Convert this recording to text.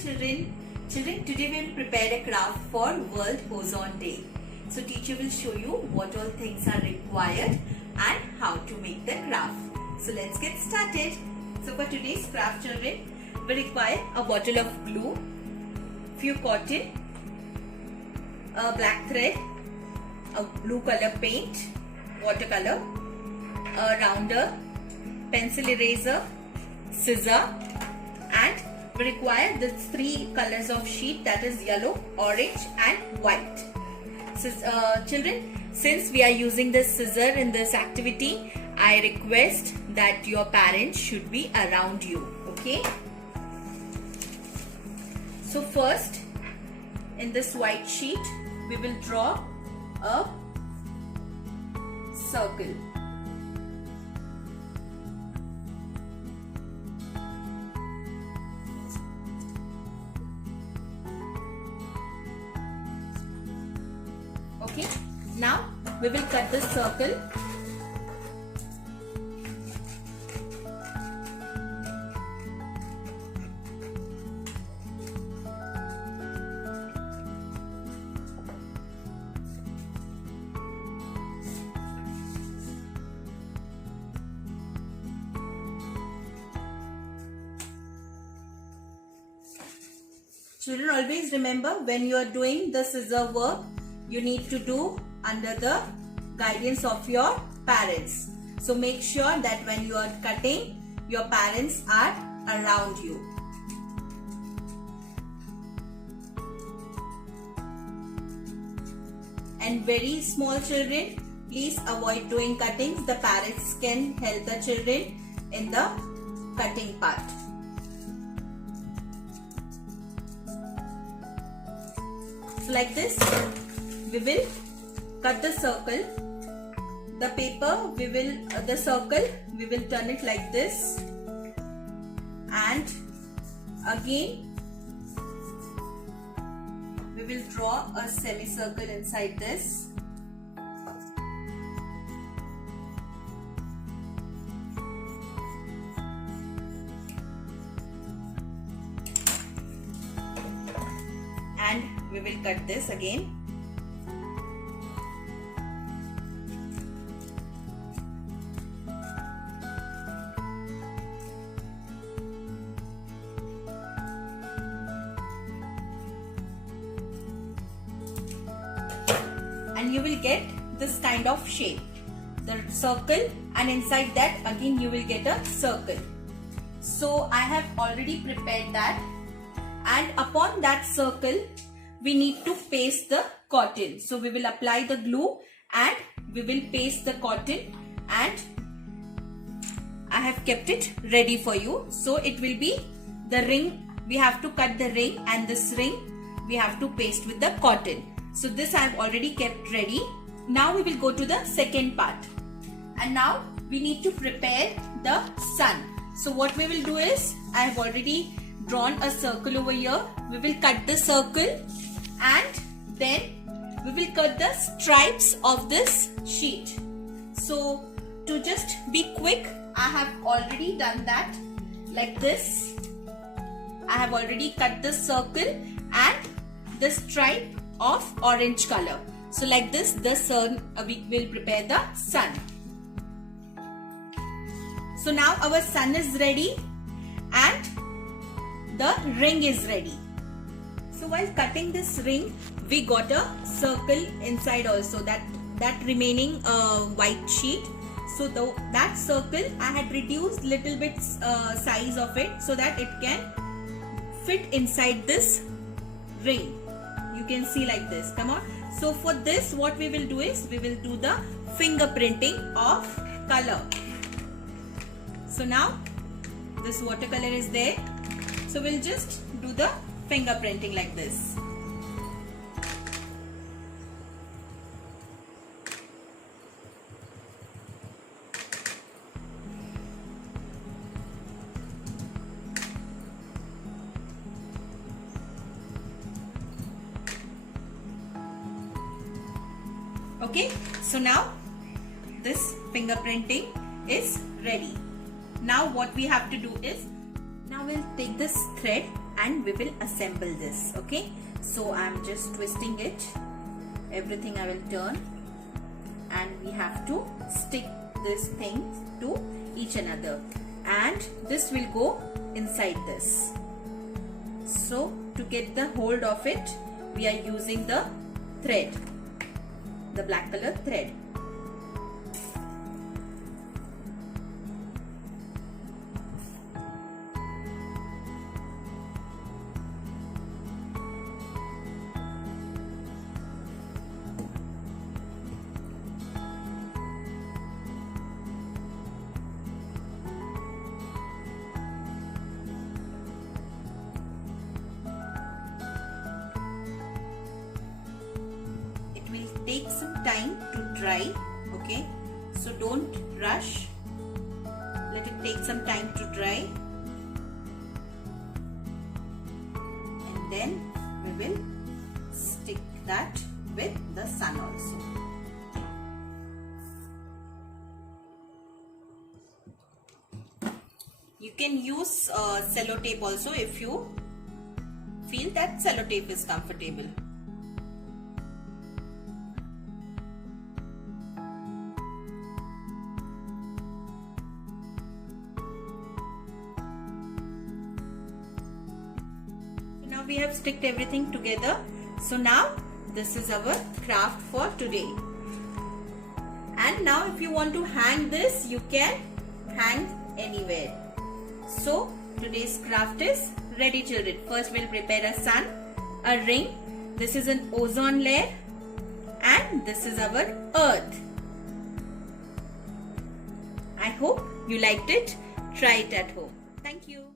children. Children, today we will prepare a craft for World Ozone Day. So teacher will show you what all things are required and how to make the craft. So let's get started. So for today's craft, children, we require a bottle of glue, few cotton, a black thread, a blue color paint, watercolor, a rounder, pencil eraser, scissor, and we require the three colors of sheet, that is yellow, orange and white. So, children, since we are using the scissor in this activity, I request that your parents should be around you. Okay. So first, in this white sheet, we will draw a circle. Okay, now we will cut the circle. Children, always remember, when you are doing the scissor work, you need to do under the guidance of your parents. So make sure that when you are cutting, your parents are around you. And very small children, please avoid doing cuttings. The parents can help the children in the cutting part. So like this, we will cut the circle. The paper, the circle, we will turn it like this, and again we will draw a semicircle inside this. And we will cut this again. And you will get this kind of shape, the circle, and inside that again you will get a circle. So I have already prepared that, and upon that circle we need to paste the cotton. So we will apply the glue and we will paste the cotton, and I have kept it ready for you. So it will be the ring, we have to cut the ring, and this ring we have to paste with the cotton. So this I have already kept ready. Now we will go to the second part, and now we need to prepare the sun. So what we will do is, I have already drawn a circle over here. We will cut the circle, and then we will cut the stripes of this sheet. So to just be quick, I have already done that like this. I have already cut the circle and the stripe of orange color. So like this, the sun, we will prepare the sun. So now our sun is ready and the ring is ready. So while cutting this ring, we got a circle inside also, that remaining white sheet. So that circle, I had reduced little bit size of it so that it can fit inside this ring. You can see like this. Come on. So for this, what we will do is, we will do the fingerprinting of color. So now this watercolor is there. So we'll just do the fingerprinting like this. Okay, so now this fingerprinting is ready. Now what we have to do is, now we'll take this thread and we will assemble this. Okay, so I'm just twisting it. Everything I will turn, and we have to stick this thing to each another, and this will go inside this. So to get the hold of it, we are using the thread, the black color thread. Take some time to dry. Okay, so don't rush, let it take some time to dry, and then we will stick that with the sun also. You can use sellotape also if you feel that sellotape is comfortable. Now we have sticked everything together. So now this is our craft for today. And now if you want to hang this, you can hang anywhere. So today's craft is ready, children. First we'll prepare a sun, a ring. This is an ozone layer, and this is our earth. I hope you liked it. Try it at home. Thank you.